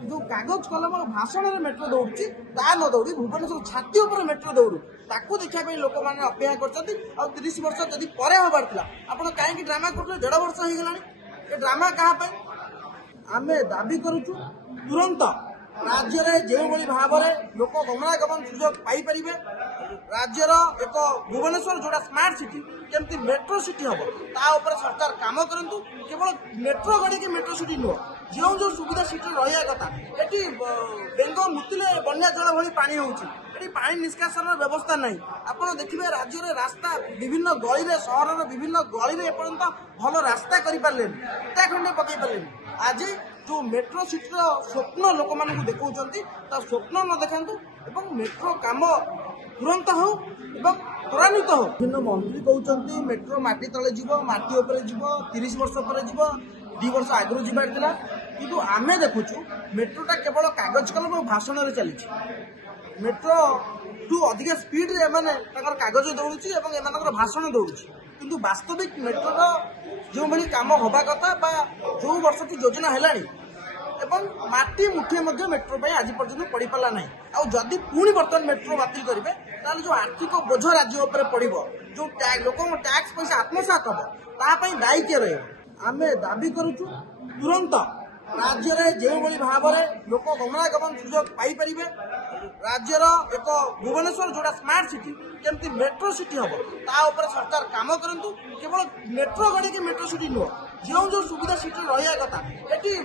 जो कागज कलम भाषण में मेट्रो दौड़ी न दौड़ी भुवनेश्वर छाती उपर मेट्रो दौड़ू ताकू देखा लोक मैंने अपेक्षा कर 30 वर्ष जदि पर हबार था आप कहीं ड्रामा कर 1.5 वर्ष हो गलानी ये ड्रामा क्या आम दाबी करुचु तुरंत राज्य में जो भाव में लोक गमनागमन सुजोग पाइपर राज्यर एक भुवनेश्वर जोड़ा स्मार्ट सिटी केमती मेट्रो सिटी हम तापर सरकार काम करूँ केवल मेट्रो गाड़ी की मेट्रो सिटी नुह जो जो सुविधा सीट रहा कथा ये बेंग मुतिले बन्या जल भली पानी होती पानी निष्कासन व्यवस्था नहीं आपड़ देखिए राज्य में रास्ता विभिन्न गली में सहर विभिन्न गली में एपर्यंत भल रास्ता करें इटा खंडे पकई पारे आज जो मेट्रो सिटीर स्वप्न लोक मान देखा स्वप्न न देखा मेट्रो कम तुरंत हो त्वरान्वित हो विभिन्न मंत्री कहते मेट्रो माटी तले जीव माटी उपर जीव 30 वर्ष पर जीव 2 वर्ष आगु जावार किंतु आमे देखुचु मेट्रोटा केवल कागज कलम और भाषण में चली मेट्रो टू अधिक स्पीड रे कागज दौड़ी और भाषण दौड़ी किंतु वास्तविक मेट्रो जो भाई कम हवा कथा जो वर्ष की योजना है माटी मुठे मेट्रो आज पर्यटन पड़ पारा ना आदि पुणी बर्तमान मेट्रो बातिल करेंगे ताल जो आर्थिक बोझ राज्य उपर पड़ो जो लोक टैक्स पैसा आत्मसात हम दायी किए रहे आम दाबी करुचु तुरंत राज्य में जो भाव में लोक गमनागमन सुजोग पाइपर राज्यर एक भुवनेश्वर जोड़ा स्मार्ट सिटी केमती मेट्रो सिटी हम तापर सरकार काम करूँ केवल मेट्रो गाड़ी की मेट्रो सिटी नुह जो जो सुविधा सीट रहा कथा ये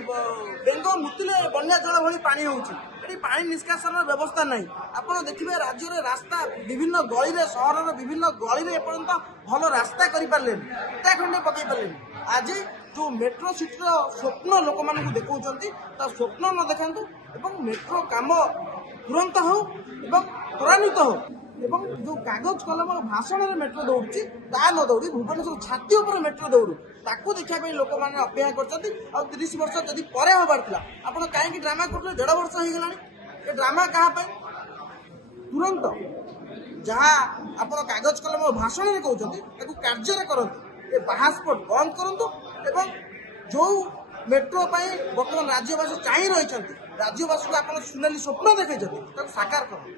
बेंग मुतिले बन्या जल भली पानी होती पानी निष्कासन व्यवस्था नहीं आपड़ देखिए राज्य में रास्ता विभिन्न गली में सहर विभिन्न गली में एपर्यंत भल रास्ता करें इटा खंडे पकई पारे आज जो मेट्रो सिटीर स्वप्न लोक मान देखा स्वप्न न देखा मेट्रो कम तुरंत हो त्वरान्वित हो जो कागज कलम और भाषण में मेट्रो दौड़ी न दौड़ी भुवनेश्वर छाती उपर मेट्रो दौड़ू ताकू देखा लोक मैंने अपेक्षा कर 30 वर्ष जदि पर हबार था आप कहीं ड्रामा कर 1.5 वर्ष हो गलानी ये ड्रामा क्या तुरंत जहाँ आप कागज कलम और भाषण में कहते कार्य करते बाहास्पोर्ट बंद करूँ जो मेट्रो बर्तमान राज्यवासी चाह रही राज्यवासी को आप सुनाली स्वप्न देखते साकार कर